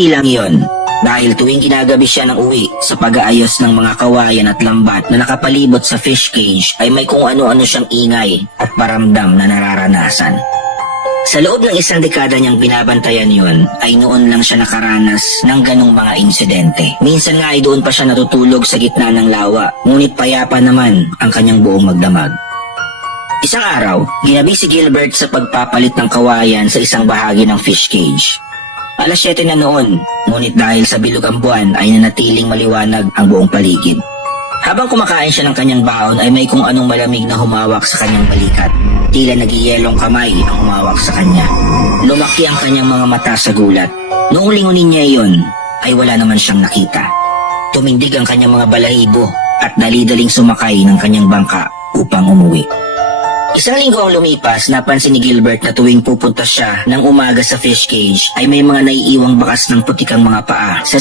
Di lang yon, dahil tuwing kinagabi siya ng uwi sa pag-aayos ng mga kawayan at lambat na nakapalibot sa fish cage ay may kung ano-ano siyang ingay at paramdam na nararanasan. Sa loob ng isang dekada niyang binabantayan yon ay noon lang siya nakaranas ng ganong mga insidente. Minsan nga ay doon pa siya natutulog sa gitna ng lawa, ngunit payapa naman ang kanyang buong magdamag. Isang araw, ginabi si Gilbert sa pagpapalit ng kawayan sa isang bahagi ng fish cage. Alas 7 na noon, ngunit dahil sa bilog ang buwan ay nanatiling maliwanag ang buong paligid. Habang kumakain siya ng kanyang baon ay may kung anong malamig na humawak sa kanyang balikat. Tila nagiyelong kamay ang humawak sa kanya. Lumaki ang kanyang mga mata sa gulat. Noong lingunin niya iyon, ay wala naman siyang nakita. Tumindig ang kanyang mga balahibo at dali-daling sumakay ng kanyang bangka upang umuwi. Isang linggo ang lumipas, napansin ni Gilbert na tuwing pupunta siya ng umaga sa fish cage ay may mga naiiwang bakas ng putikang mga paa sa